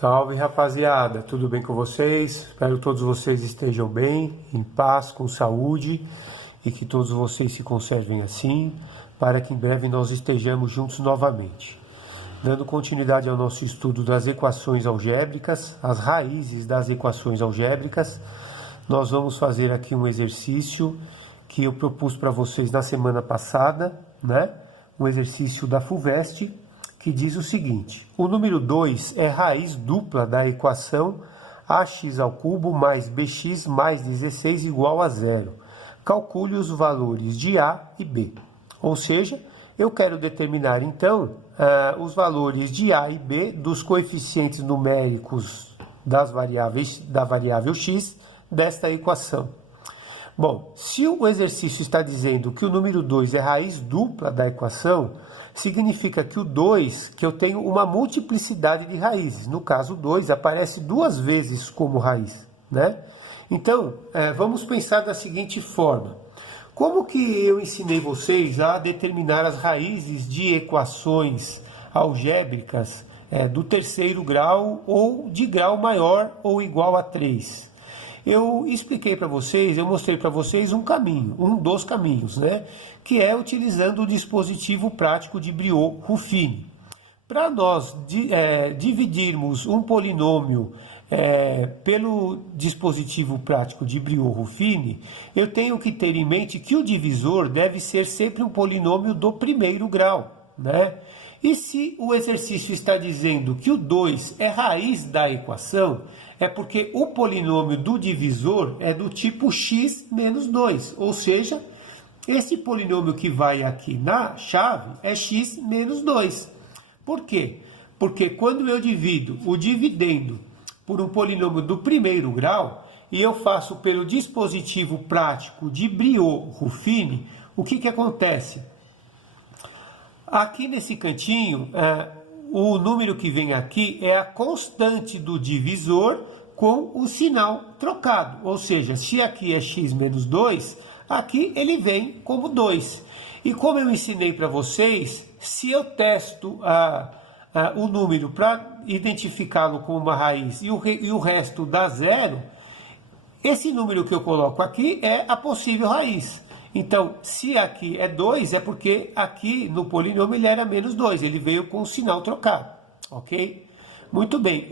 Salve, rapaziada, tudo bem com vocês? Espero que todos vocês estejam bem, em paz, com saúde e que todos vocês se conservem assim, para que em breve nós estejamos juntos novamente. Dando continuidade ao nosso estudo das equações algébricas, as raízes das equações algébricas, nós vamos fazer aqui um exercício que eu propus para vocês na semana passada, né? Um exercício da FUVEST, que diz o seguinte: o número 2 é raiz dupla da equação ax ao cubo mais bx mais 16 igual a zero. Calcule os valores de a e b. Ou seja, eu quero determinar então os valores de a e b dos coeficientes numéricos da variável x desta equação. Bom, se o exercício está dizendo que o número 2 é raiz dupla da equação, significa que o 2, que eu tenho uma multiplicidade de raízes. No caso, o 2 aparece duas vezes como raiz, né? Então, vamos pensar da seguinte forma. Como que eu ensinei vocês a determinar as raízes de equações algébricas do terceiro grau ou de grau maior ou igual a 3? Eu expliquei para vocês, eu mostrei para vocês um caminho, um dos caminhos, né? Que é utilizando o dispositivo prático de Briot-Ruffini. Para nós dividirmos um polinômio pelo dispositivo prático de Briot-Ruffini, eu tenho que ter em mente que o divisor deve ser sempre um polinômio do primeiro grau, né? E se o exercício está dizendo que o 2 é raiz da equação, é porque o polinômio do divisor é do tipo x menos 2, ou seja, esse polinômio que vai aqui na chave é x menos 2. Por quê? Porque quando eu divido o dividendo por um polinômio do primeiro grau, e eu faço pelo dispositivo prático de Briot-Ruffini, o que acontece? Aqui nesse cantinho, o número que vem aqui é a constante do divisor com o sinal trocado. Ou seja, se aqui é x menos 2, aqui ele vem como 2. E como eu ensinei para vocês, se eu testo o número para identificá-lo como uma raiz e o resto dá zero, esse número que eu coloco aqui é a possível raiz. Então, se aqui é 2, é porque aqui no polinômio ele era menos 2, ele veio com o sinal trocado, ok? Muito bem,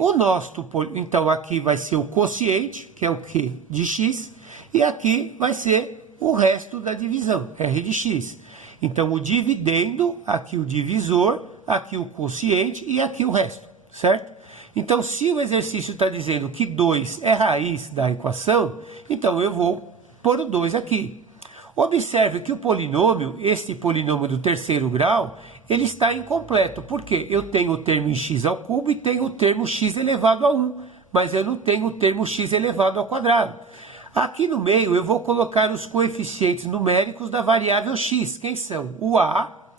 então aqui vai ser o quociente, que é o Q de x, e aqui vai ser o resto da divisão, R de x. Então, o dividendo, aqui o divisor, aqui o quociente e aqui o resto, certo? Então, se o exercício está dizendo que 2 é raiz da equação, então eu vou pôr o 2 aqui. Observe que o polinômio, esse polinômio do terceiro grau, ele está incompleto, porque eu tenho o termo x ao cubo e tenho o termo x elevado a 1, mas eu não tenho o termo x elevado ao quadrado. Aqui no meio eu vou colocar os coeficientes numéricos da variável x. Quem são? O a,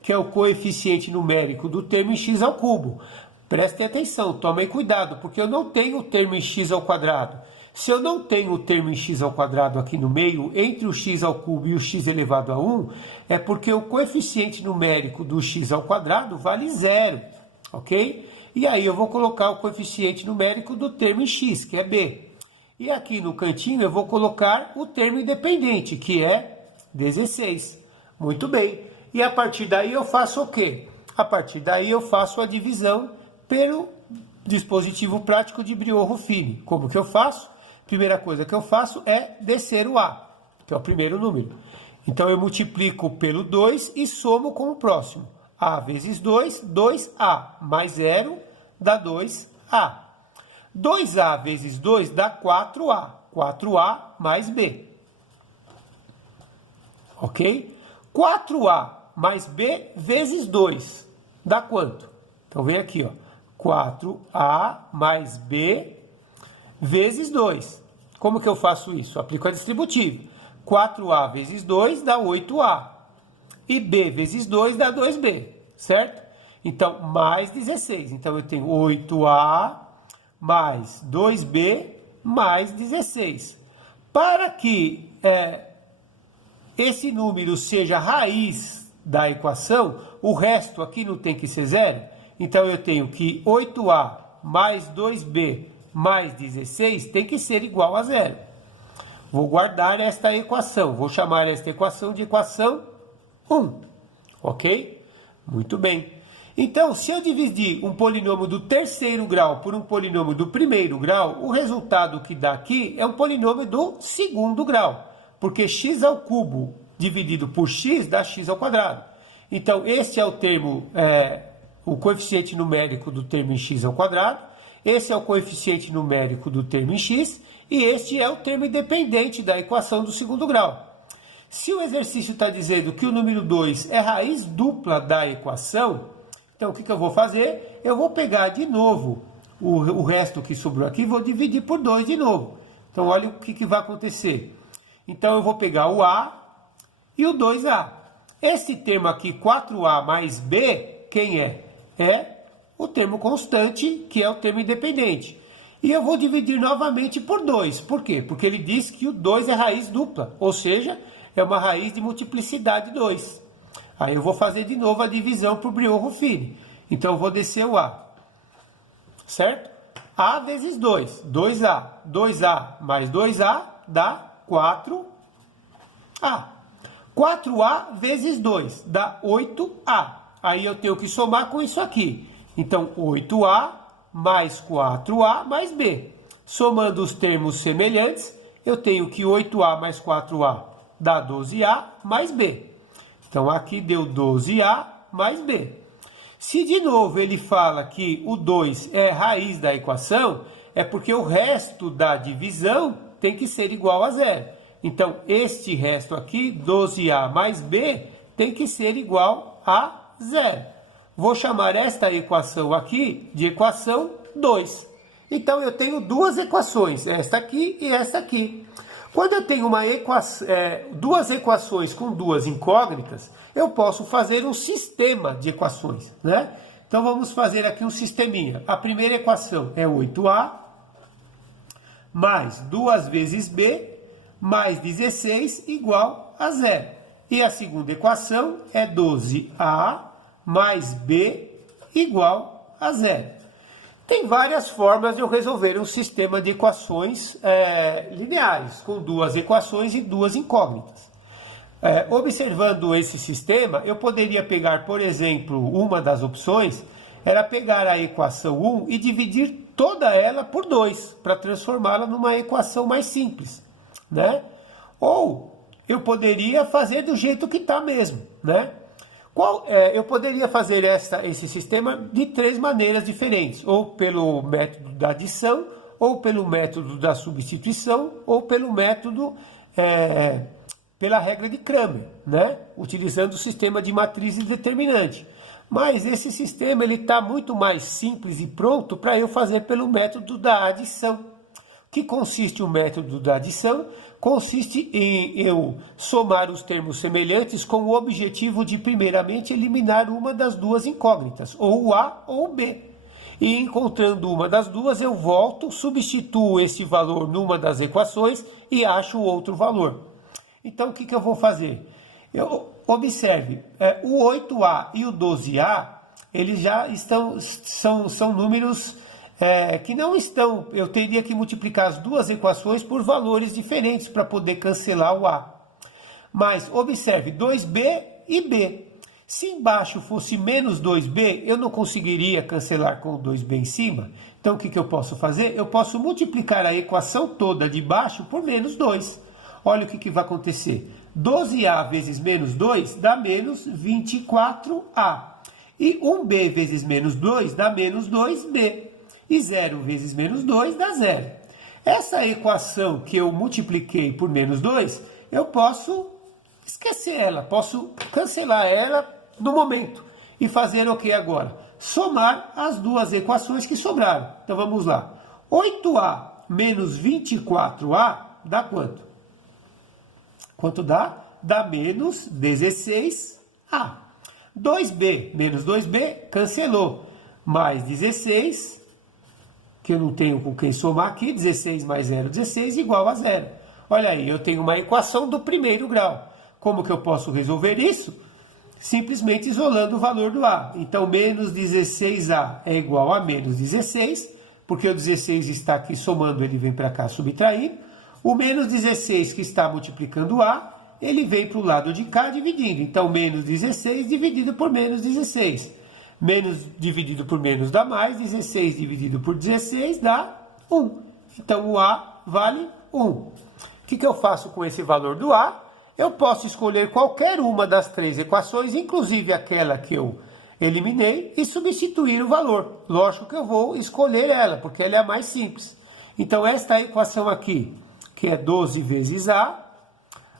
que é o coeficiente numérico do termo x ao cubo. Prestem atenção, tomem cuidado, porque eu não tenho o termo x ao quadrado. Se eu não tenho o termo x ao quadrado aqui no meio, entre o x ao cubo e o x elevado a 1, é porque o coeficiente numérico do x ao quadrado vale zero, ok? E aí eu vou colocar o coeficiente numérico do termo x, que é b. E aqui no cantinho eu vou colocar o termo independente, que é 16. Muito bem. E a partir daí eu faço o quê? A partir daí eu faço a divisão pelo dispositivo prático de Briot-Ruffini. Como que eu faço? Primeira coisa que eu faço é descer o a, que é o primeiro número. Então, eu multiplico pelo 2 e somo com o próximo. A vezes 2, 2a, mais 0 dá 2a. 2a vezes 2 dá 4a. 4a mais b. Ok? 4a mais b vezes 2 dá quanto? Então, vem aqui, ó. 4a mais b vezes 2. Como que eu faço isso? Aplico a distributiva. 4a vezes 2 dá 8a. E b vezes 2 dá 2b, certo? Então, mais 16. Então, eu tenho 8a mais 2b mais 16. Para que esse número seja raiz da equação, o resto aqui não tem que ser zero. Então, eu tenho que 8a mais 2b mais 16 tem que ser igual a zero. Vou guardar esta equação. Vou chamar esta equação de equação 1. Ok? Muito bem. Então, se eu dividir um polinômio do terceiro grau por um polinômio do primeiro grau, o resultado que dá aqui é um polinômio do segundo grau. Porque x ao cubo dividido por x dá x ao quadrado. Então, este é o termo, o coeficiente numérico do termo em x ao quadrado. Esse é o coeficiente numérico do termo em x. E este é o termo independente da equação do segundo grau. Se o exercício está dizendo que o número 2 é raiz dupla da equação, então o que eu vou fazer? Eu vou pegar de novo o resto que sobrou aqui e vou dividir por 2 de novo. Então olha o que vai acontecer. Então eu vou pegar o A e o 2A. Esse termo aqui, 4A mais B, quem é? É o termo constante, que é o termo independente. E eu vou dividir novamente por 2. Por quê? Porque ele diz que o 2 é raiz dupla, ou seja, é uma raiz de multiplicidade 2. Aí eu vou fazer de novo a divisão por Briot-Ruffini. Então eu vou descer o A. Certo? A vezes 2. 2A. 2A mais 2A dá 4A. 4A vezes 2 dá 8A. Aí eu tenho que somar com isso aqui. Então 8A mais 4A mais B. Somando os termos semelhantes, eu tenho que 8A mais 4A dá 12A mais B. Então, aqui deu 12A mais B. Se, de novo, ele fala que o 2 é raiz da equação, é porque o resto da divisão tem que ser igual a zero. Então, este resto aqui, 12A mais B, tem que ser igual a zero. Vou chamar esta equação aqui de equação 2. Então, eu tenho duas equações, esta aqui e esta aqui. Quando eu tenho duas equações com duas incógnitas, eu posso fazer um sistema de equações, né? Então, vamos fazer aqui um sisteminha. A primeira equação é 8A mais 2 vezes B mais 16 igual a zero. E a segunda equação é 12A mais B igual a zero. Tem várias formas de eu resolver um sistema de equações lineares, com duas equações e duas incógnitas. Observando esse sistema, eu poderia pegar, por exemplo, uma das opções, era pegar a equação 1 e dividir toda ela por 2, para transformá-la numa equação mais simples, né? Ou eu poderia fazer do jeito que está mesmo, né? Eu poderia fazer esse sistema de três maneiras diferentes, ou pelo método da adição, ou pelo método da substituição, ou pelo método, pela regra de Cramer, né? Utilizando o sistema de matrizes determinante. Mas esse sistema está muito mais simples e pronto para eu fazer pelo método da adição. O que consiste o método da adição? Consiste em eu somar os termos semelhantes com o objetivo de, primeiramente, eliminar uma das duas incógnitas, ou o A ou o B. E encontrando uma das duas, eu volto, substituo esse valor numa das equações e acho outro valor. Então, o que eu vou fazer? Observe, o 8A e o 12A, eles já são números que não estão, eu teria que multiplicar as duas equações por valores diferentes para poder cancelar o A. Mas observe, 2B e B. Se embaixo fosse menos 2B, eu não conseguiria cancelar com o 2B em cima. Então o que eu posso fazer? Eu posso multiplicar a equação toda de baixo por menos 2. Olha o que vai acontecer. 12A vezes menos 2 dá menos 24A. E 1B vezes menos 2 dá menos 2B. E 0 vezes menos 2 dá 0. Essa equação que eu multipliquei por menos 2, eu posso esquecer ela, posso cancelar ela no momento. E fazer o que agora? Somar as duas equações que sobraram. Então vamos lá. 8A menos 24A dá quanto? Quanto dá? Dá menos 16A. 2B menos 2B cancelou. Mais 16, que eu não tenho com quem somar aqui, 16 mais 0, 16, igual a 0. Olha aí, eu tenho uma equação do primeiro grau. Como que eu posso resolver isso? simplesmente isolando o valor do A. Então, menos 16A é igual a menos 16, porque o 16 está aqui somando, ele vem para cá subtraindo. O menos 16 que está multiplicando A, ele vem para o lado de cá dividindo. Então, menos 16 dividido por menos 16. Menos dividido por menos dá mais, 16 dividido por 16 dá 1. Então, o A vale 1. O que eu faço com esse valor do A? Eu posso escolher qualquer uma das três equações, inclusive aquela que eu eliminei, e substituir o valor. Lógico que eu vou escolher ela, porque ela é a mais simples. Então, esta equação aqui, que é 12 vezes A,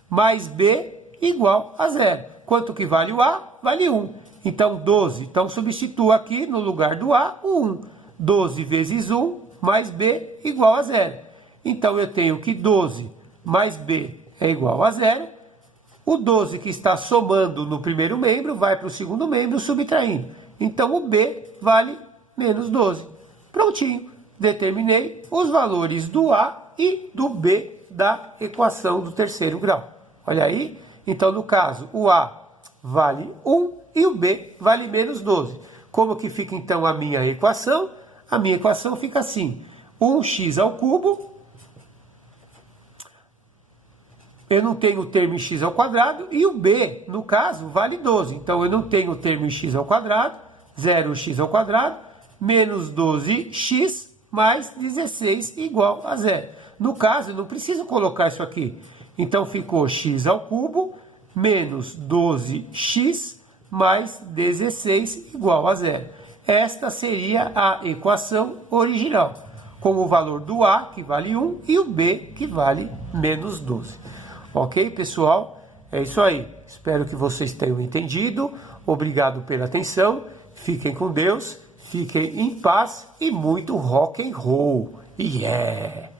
mais B, igual a 0. Quanto que vale o A? Vale 1. Então, 12. Então, substituo aqui, no lugar do A, o 1. 12 vezes 1, mais B, igual a 0. Então, eu tenho que 12 mais B é igual a 0. O 12 que está somando no primeiro membro vai para o segundo membro subtraindo. Então, o B vale menos 12. Prontinho. Determinei os valores do A e do B da equação do terceiro grau. Olha aí. Então, no caso, o A vale 1 e o B vale menos 12. Como que fica, então, a minha equação? A minha equação fica assim. 1x ao cubo. Eu não tenho o termo em x ao quadrado, e o b, no caso, vale 12. Então, eu não tenho o termo em x ao quadrado, 0x ao quadrado, menos 12x mais 16 igual a 0. No caso, eu não preciso colocar isso aqui. Então, ficou x ao cubo menos 12x mais 16 igual a 0. Esta seria a equação original, com o valor do A, que vale 1, e o B, que vale menos 12. Ok, pessoal? É isso aí. Espero que vocês tenham entendido. Obrigado pela atenção. Fiquem com Deus, fiquem em paz e muito rock and roll. Yeah!